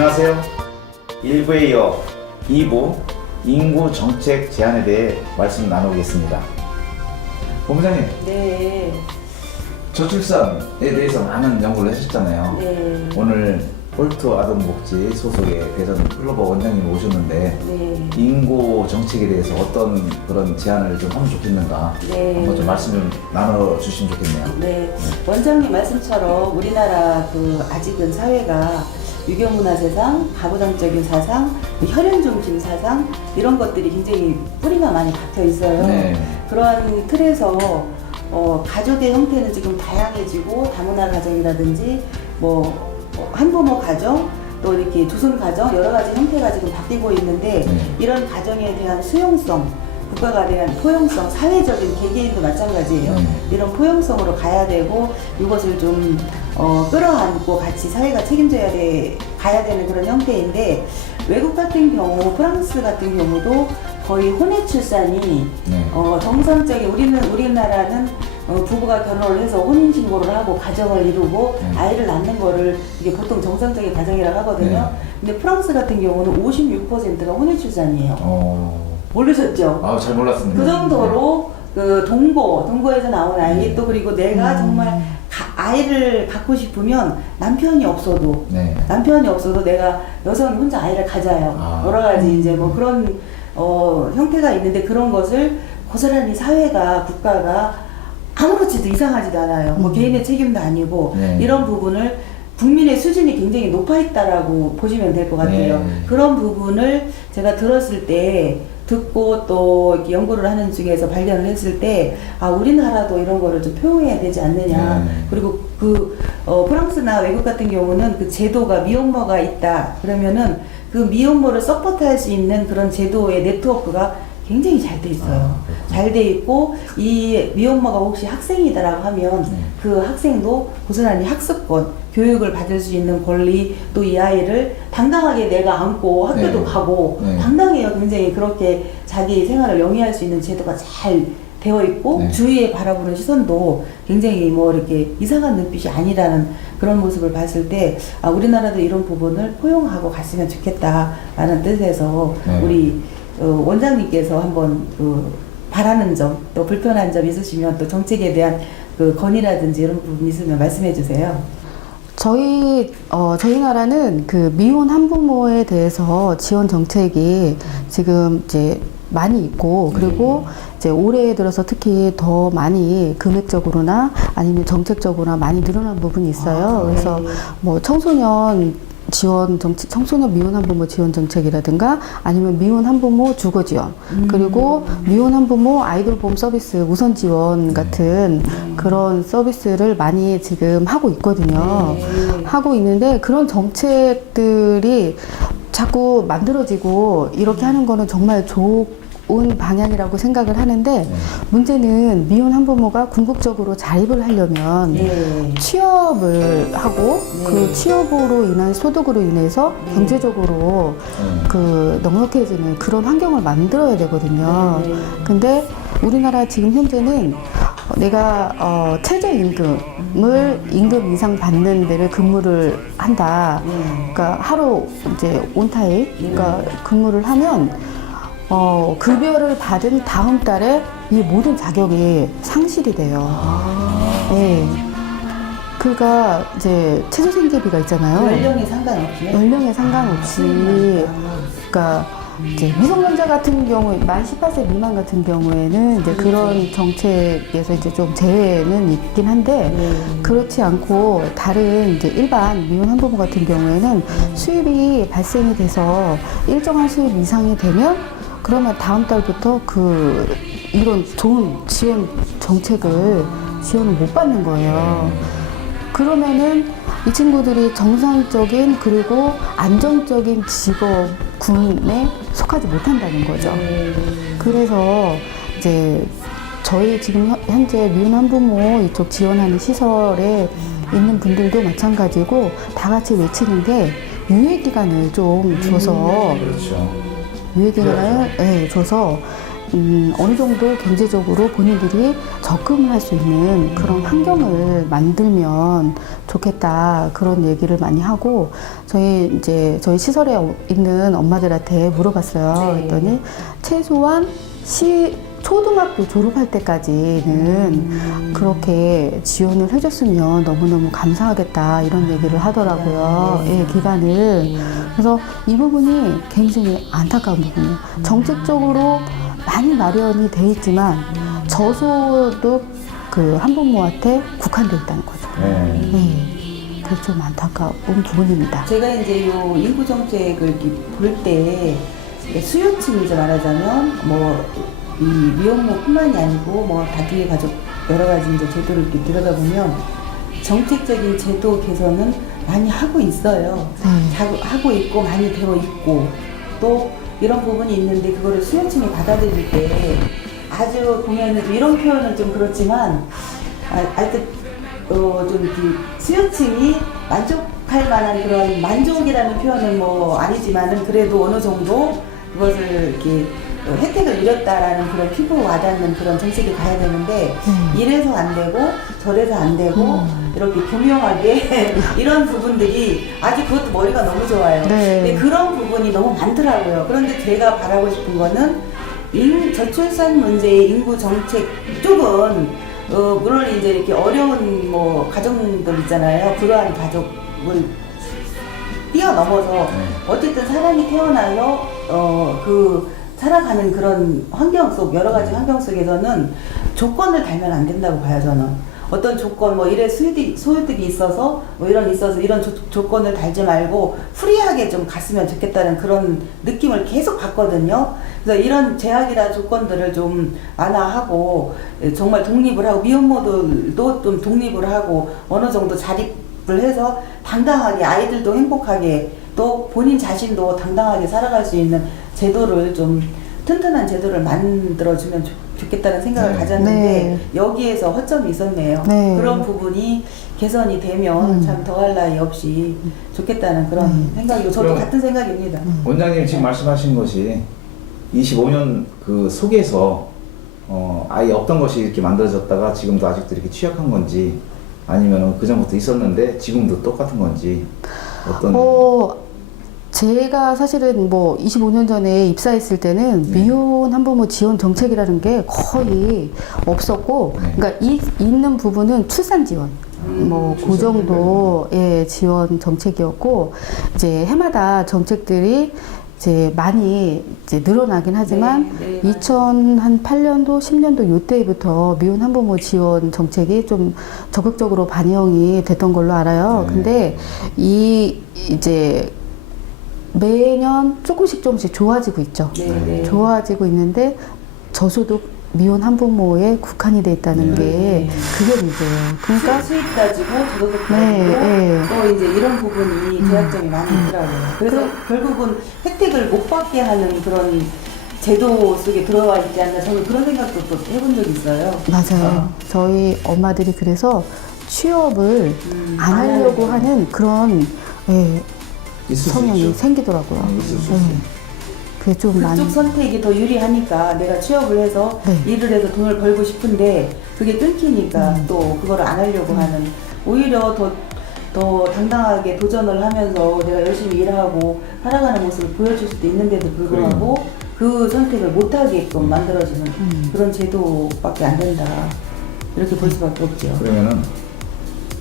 안녕하세요. 1부에 이어 2부 인구 정책 제안에 대해 말씀 나누겠습니다. 본부장님, 네. 저출산에 대해서 많은 연구를 하셨잖아요. 네. 오늘 홀트 아동복지 소속의 대전 클로버 원장님 오셨는데 네. 인구 정책에 대해서 어떤 그런 제안을 좀 하면 좋겠는가 네. 한번 좀 말씀 좀 나눠주시면 좋겠네요. 네. 원장님 말씀처럼 우리나라 아직은 사회가 유교문화 세상, 가부장적인 사상, 혈연 중심 사상 이런 것들이 굉장히 뿌리가 많이 박혀 있어요. 네. 그러한 틀에서 가족의 형태는 지금 다양해지고 다문화 가정이라든지 한부모 가정 또 이렇게 조선 가정 여러 가지 형태가 지금 바뀌고 있는데 이런 가정에 대한 수용성 국가가 대한 포용성, 사회적인 개개인도 마찬가지예요. 이런 포용성으로 가야 되고 이것을 좀 끌어안고 같이 사회가 가야 되는 그런 형태인데 외국 같은 경우, 프랑스 같은 경우도 거의 혼외 출산이 정상적인 우리나라는 부부가 결혼을 해서 혼인신고를 하고 가정을 이루고 아이를 낳는 거를 이게 보통 정상적인 가정이라고 하거든요. 근데 프랑스 같은 경우는 56%가 혼외 출산이에요. 모르셨죠? 아, 잘 몰랐습니다. 그 정도로 동거에서 나온 아이 또 그리고 내가 정말 아이를 갖고 싶으면 남편이 없어도 내가 여성이 혼자 아이를 가져요. 여러 가지 이제 그런 형태가 있는데 그런 것을 고스란히 사회가 국가가 아무렇지도 이상하지도 않아요. 개인의 책임도 아니고 이런 부분을 국민의 수준이 굉장히 높아 있다라고 보시면 될 것 같아요. 그런 부분을 제가 들었을 때 듣고 또 이렇게 연구를 하는 중에서 발견을 했을 때 우리나라도 이런 거를 좀 표현해야 되지 않느냐. 그리고 프랑스나 외국 같은 경우는 그 제도가 미혼모가 있다 그러면은 그 미혼모를 서포트할 수 있는 그런 제도의 네트워크가 굉장히 잘 돼 있어요. 잘 돼 있고 이 미혼모가 혹시 학생이다라고 하면 그 학생도 고스란히 학습권, 교육을 받을 수 있는 권리 또 이 아이를 당당하게 내가 안고 학교도 가고 당당해요. 굉장히 그렇게 자기 생활을 영위할 수 있는 제도가 잘 되어 있고 주위에 바라보는 시선도 굉장히 이렇게 이상한 눈빛이 아니라는 그런 모습을 봤을 때 우리나라도 이런 부분을 포용하고 갔으면 좋겠다라는 뜻에서 우리 원장님께서 한번 바라는 점, 또 불편한 점 있으시면 또 정책에 대한 건의라든지 이런 부분 있으면 말씀해 주세요. 저희 나라는 그 미혼 한부모에 대해서 지원 정책이 지금 이제 많이 있고 그리고 이제 올해 들어서 특히 더 많이 금액적으로나 아니면 정책적으로나 많이 늘어난 부분이 있어요. 그래서 청소년 지원 정책, 청소년 미혼 한부모 지원 정책이라든가 아니면 미혼 한부모 주거 지원 그리고 미혼 한부모 아이돌 보험 서비스 우선 지원 같은 그런 서비스를 많이 지금 하고 있거든요. 하고 있는데 그런 정책들이 자꾸 만들어지고 이렇게 하는 거는 정말 좋은 방향이라고 생각을 하는데 문제는 미혼 한부모가 궁극적으로 자립을 하려면 취업을 하고 그 취업으로 인한 소득으로 인해서 경제적으로 넉넉해지는 그런 환경을 만들어야 되거든요. 근데 우리나라 지금 현재는 내가 최저임금을 임금 이상 받는 데를 근무를 한다. 그러니까 하루 이제 온타임 그러니까 근무를 하면 급여를 받은 다음 달에 이 모든 자격이 상실이 돼요. 네. 그러니까 이제 최저생계비가 있잖아요. 연령에 상관없이. 그러니까 이제 미성년자 같은 경우에 만 18세 미만 같은 경우에는 이제 그런 정책에서 이제 좀 제외는 있긴 한데 그렇지 않고 다른 이제 일반 미혼 한부모 같은 경우에는 수입이 발생이 돼서 일정한 수입 이상이 되면 그러면 다음 달부터 이런 좋은 지원 정책을 지원을 못 받는 거예요. 그러면은 이 친구들이 정상적인 그리고 안정적인 직업군에 속하지 못한다는 거죠. 그래서 이제 저희 지금 현재 미혼 한부모 이쪽 지원하는 시설에 있는 분들도 마찬가지고 다 같이 외치는 게 유예 기간을 좀 줘서 유예 기간을 줘서 어느 정도 경제적으로 본인들이 접근을 할 수 있는 그런 환경을 만들면 좋겠다 그런 얘기를 많이 하고 저희 시설에 있는 엄마들한테 물어봤어요. 네. 그랬더니 최소한 초등학교 졸업할 때까지는 그렇게 지원을 해줬으면 너무너무 감사하겠다 이런 얘기를 하더라고요. 네. 예, 기간을. 그래서 이 부분이 굉장히 안타까운 부분이에요. 정책적으로 많이 마련이 돼 있지만 저소득 그 한부모한테 국한돼 있다는 거죠. 네. 네. 그게 좀 안타까운 부분입니다. 제가 이제 요 인구 정책을 이렇게 볼 때 수요층을 이제 말하자면 이 미혼모뿐만이 아니고 다둥이 가족 여러 가지 이제 제도를 이렇게 들여다보면 정책적인 제도 개선은 많이 하고 있어요. 하고 있고 많이 되어 있고 또 이런 부분이 있는데 그거를 수요층이 받아들일 때 아주 보면은 이런 표현은 좀 그렇지만 하여튼 좀 수요층이 만족할 만한 그런 만족이라는 표현은 아니지만은 그래도 어느 정도 그것을 이렇게 혜택을 누렸다라는 그런 피부 와닿는 그런 정책이 가야 되는데 이래서 안 되고 저래서 안 되고 이렇게 교묘하게 이런 부분들이 아직 그것도 머리가 너무 좋아요. 네. 근데 그런 부분이 너무 많더라고요. 그런데 제가 바라고 싶은 거는 저출산 문제의 인구 정책 쪽은 물론 이제 이렇게 어려운 가정들 있잖아요. 그러한 가족을 뛰어넘어서 어쨌든 사람이 태어나서 살아가는 그런 환경 속 여러 가지 환경 속에서는 조건을 달면 안 된다고 봐요. 저는 어떤 조건 이래 소유득이 있어서 이런 조건을 달지 말고 프리하게 좀 갔으면 좋겠다는 그런 느낌을 계속 받거든요. 그래서 이런 제약이나 조건들을 좀 완화하고 정말 독립을 하고 미혼모들도 좀 독립을 하고 어느 정도 자립을 해서 당당하게 아이들도 행복하게 또 본인 자신도 당당하게 살아갈 수 있는 제도를 좀 튼튼한 제도를 만들어주면 좋겠다는 생각을 가졌는데 네. 여기에서 허점이 있었네요. 네. 그런 부분이 개선이 되면 참 더할 나위 없이 좋겠다는 그런 생각이고 저도 그럼 같은 생각입니다. 원장님 지금 말씀하신 것이 25년 그 속에서 아예 없던 것이 이렇게 만들어졌다가 지금도 아직도 이렇게 취약한 건지 아니면 그 전부터 있었는데 지금도 똑같은 건지 어떤 제가 사실은 25년 전에 입사했을 때는 미혼 한부모 지원 정책이라는 게 거의 없었고, 그러니까 있는 부분은 출산 지원. 그 정도의 지원 정책이었고, 이제 해마다 정책들이 이제 많이 이제 늘어나긴 하지만 2008년도, 10년도 요때부터 미혼 한부모 지원 정책이 좀 적극적으로 반영이 됐던 걸로 알아요. 근데 이제 매년 조금씩 좋아지고 있죠. 좋아지고 있는데 저소득 미혼 한부모에 국한이 돼 있다는 게 그게 문제예요. 그러니까 수입 따지고 저소득 따지고 또 이제 이런 부분이 제약점이 많이 있더라고요. 그래서 결국은 혜택을 못 받게 하는 그런 제도 속에 들어와 있지 않나 저는 그런 생각도 또 해본 적이 있어요. 맞아요. 저희 엄마들이 그래서 취업을 안 하려고 하는 그런 성향이 생기더라고요. 그게 좀 그쪽 많이 선택이 더 유리하니까 내가 취업을 해서 일을 해서 돈을 벌고 싶은데 그게 끊기니까 또 그걸 안 하려고 하는 오히려 더 당당하게 도전을 하면서 내가 열심히 일하고 살아가는 모습을 보여줄 수도 있는데도 불구하고 그 선택을 못하게끔 만들어주는 그런 제도밖에 안 된다 이렇게 볼 수밖에 없죠. 그러면은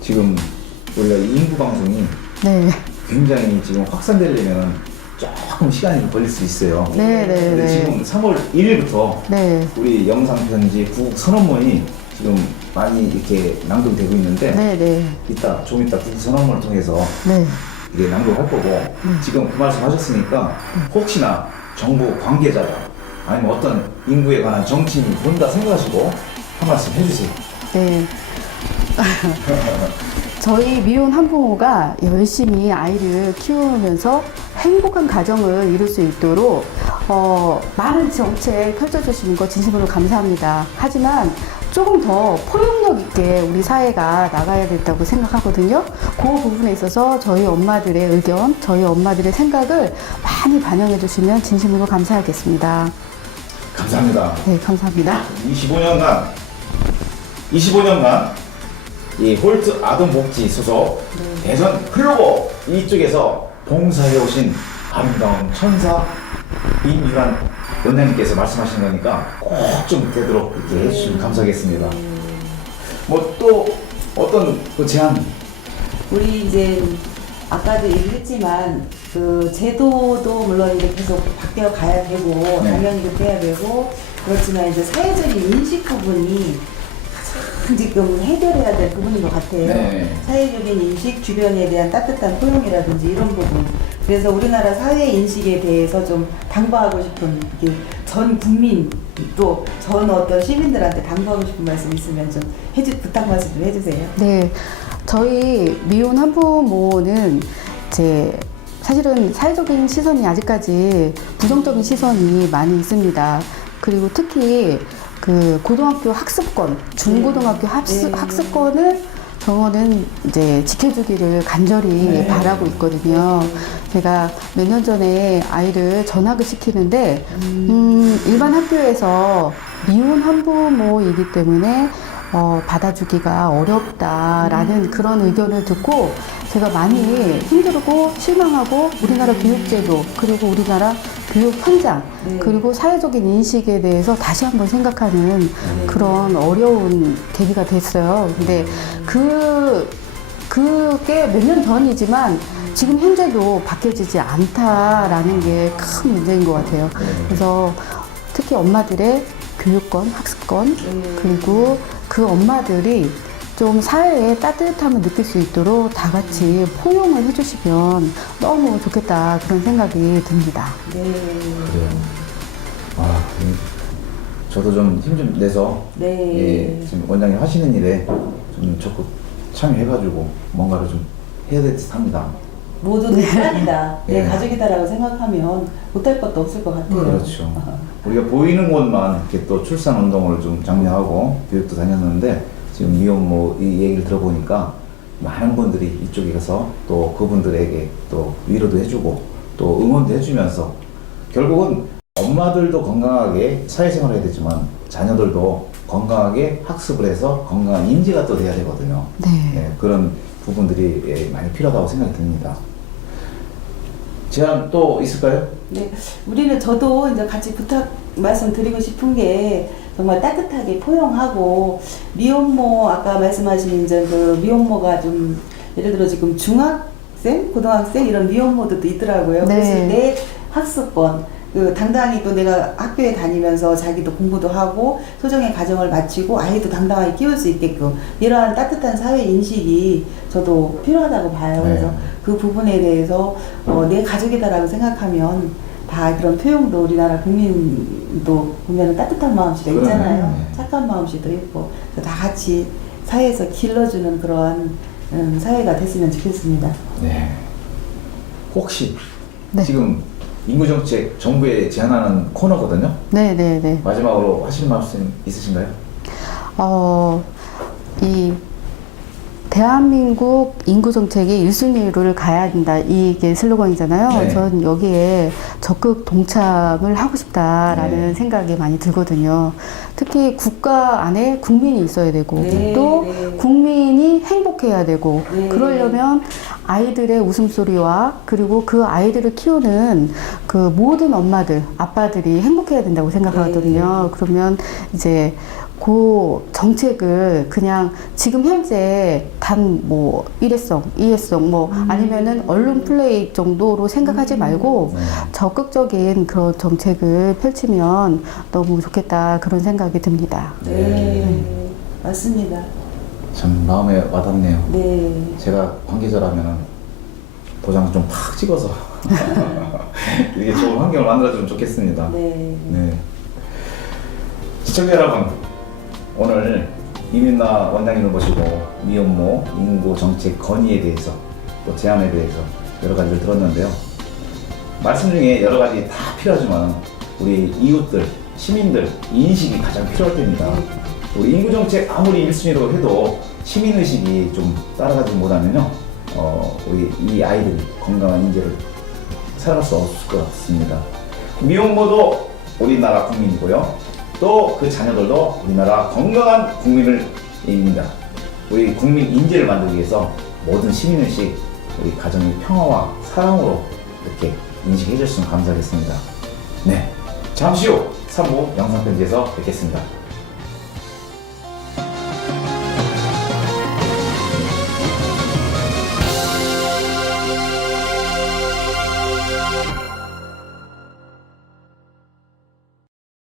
지금 원래 인구 방송이 굉장히 지금 확산되려면 조금 시간이 걸릴 수 있어요. 근데 지금 3월 1일부터 우리 영상 편지 구국 선언문이 지금 많이 이렇게 낭독이 되고 있는데 좀 이따 구국 선언문을 통해서 이게 낭독할 거고 지금 그 말씀 하셨으니까 혹시나 정부 관계자가 아니면 어떤 인구에 관한 정치인이 본다 생각하시고 한 말씀 해주세요. 저희 미혼 한부모가 열심히 아이를 키우면서 행복한 가정을 이룰 수 있도록 많은 정책 펼쳐주시는 거 진심으로 감사합니다. 하지만 조금 더 포용력 있게 우리 사회가 나가야 된다고 생각하거든요. 그 부분에 있어서 저희 엄마들의 의견, 저희 엄마들의 생각을 많이 반영해 주시면 진심으로 감사하겠습니다. 감사합니다. 네, 감사합니다. 25년간 이 홀트 아동복지 소속 대전 클로버 이쪽에서 봉사해 오신 아름다운 천사 임유란 원장님께서 말씀하신 거니까 꼭 좀 되도록 이렇게 해주시면 감사하겠습니다. 뭐 또 어떤 그 제안? 우리 이제 아까도 얘기했지만 그 제도도 물론 이제 계속 바뀌어 가야 되고 당연히 그렇게 해야 되고 그렇지만 이제 사회적인 인식 부분이 가장 지금 해결해야 될 부분인 것 같아요. 사회적인 인식, 주변에 대한 따뜻한 포용이라든지 이런 부분. 그래서 우리나라 사회 인식에 대해서 좀 당부하고 싶은 이게 전 국민 또 전 어떤 시민들한테 당부하고 싶은 말씀 있으면 좀 부탁 말씀 좀 해주세요. 네, 저희 미혼 한부모는 이제 사실은 사회적인 시선이 아직까지 부정적인 시선이 많이 있습니다. 그리고 특히 그 고등학교 학습권, 중고등학교 학습권을 정원은 이제 지켜주기를 간절히 바라고 있거든요. 제가 몇 년 전에 아이를 전학을 시키는데 일반 학교에서 미혼 한부모이기 때문에 받아주기가 어렵다라는 그런 의견을 듣고 제가 많이 힘들고 실망하고 우리나라 교육제도 그리고 우리나라 교육 현장 그리고 사회적인 인식에 대해서 다시 한번 생각하는 그런 어려운 계기가 됐어요. 근데 그게 몇 년 전이지만 지금 현재도 바뀌어지지 않다라는 게 큰 문제인 것 같아요. 그래서 특히 엄마들의 교육권, 학습권 그리고 그 엄마들이 좀 사회에 따뜻함을 느낄 수 있도록 다 같이 포용을 해주시면 너무 좋겠다 그런 생각이 듭니다. 그래요. 아, 저도 좀 힘 좀 내서 예, 지금 원장님 하시는 일에 좀 적극 참여해가지고 뭔가를 좀 해야 될 듯 합니다. 모두 내 딸이다, 내 가족이다라고 생각하면 못할 것도 없을 것 같아요. 그렇죠. 우리가 보이는 것만 이렇게 또 출산 운동을 좀 장려하고 교육도 다녔는데 지금 미혼모 이 얘기를 들어보니까 많은 분들이 이쪽에 가서 또 그분들에게 또 위로도 해주고 또 응원도 해주면서 결국은 엄마들도 건강하게 사회생활을 해야 되지만 자녀들도 건강하게 학습을 해서 건강한 인지가 또 돼야 되거든요. 네, 그런 부분들이 많이 필요하다고 생각이 듭니다. 제안 또 있을까요? 네, 저도 이제 같이 부탁 말씀드리고 싶은 게 정말 따뜻하게 포용하고 미혼모 아까 말씀하신 이제 그 미혼모가 좀 예를 들어 지금 중학생, 고등학생 이런 미혼모들도 있더라고요. 그래서 내 학습권 당당히 또 내가 학교에 다니면서 자기도 공부도 하고 소정의 가정을 마치고 아이도 당당하게 키울 수 있게끔 이러한 따뜻한 사회 인식이 저도 필요하다고 봐요. 그래서 그 부분에 대해서 내 가족이다라고 생각하면 다 그런 표현도 우리나라 국민도 보면 따뜻한 마음씨가 있잖아요. 착한 마음씨도 있고 다 같이 사회에서 길러주는 그러한 사회가 됐으면 좋겠습니다. 네. 혹시 지금 인구정책 정부에 제안하는 코너거든요. 네네네. 마지막으로 하실 말씀 있으신가요? 이 대한민국 인구정책이 1순위를 가야 된다 이게 슬로건이잖아요. 전 여기에 적극 동참을 하고 싶다라는 생각이 많이 들거든요. 특히 국가 안에 국민이 있어야 되고 또 국민이 행복해야 되고 그러려면 아이들의 웃음소리와 그리고 그 아이들을 키우는 그 모든 엄마들, 아빠들이 행복해야 된다고 생각하거든요. 그러면 이제 그 정책을 그냥 지금 현재 단 뭐 일회성, 이회성 뭐 아니면은 언론 플레이 정도로 생각하지 말고 적극적인 그런 정책을 펼치면 너무 좋겠다 그런 생각이 듭니다. 맞습니다. 참 마음에 와닿네요. 제가 관계자라면 도장을 좀 팍 찍어서 이렇게 좋은 환경을 만들어주면 좋겠습니다. 시청자 여러분, 오늘 이민나 원장님을 모시고 미혼모 인구 정책 건의에 대해서 또 제안에 대해서 여러 가지를 들었는데요. 말씀 중에 여러 가지 다 필요하지만 우리 이웃들, 시민들 인식이 가장 필요할 때입니다. 우리 인구 정책 아무리 1순위로 해도 시민 의식이 좀 따라가지 못하면요, 우리 이 아이들이 건강한 인재를 살아갈 수 없을 것 같습니다. 미혼모도 우리나라 국민이고요. 또 그 자녀들도 우리나라 건강한 국민을입니다. 우리 국민 인재를 만들기 위해서 모든 시민의식, 우리 가정의 평화와 사랑으로 이렇게 인식해 주셨으면 감사하겠습니다. 네, 잠시 후 3부 영상편지에서 뵙겠습니다.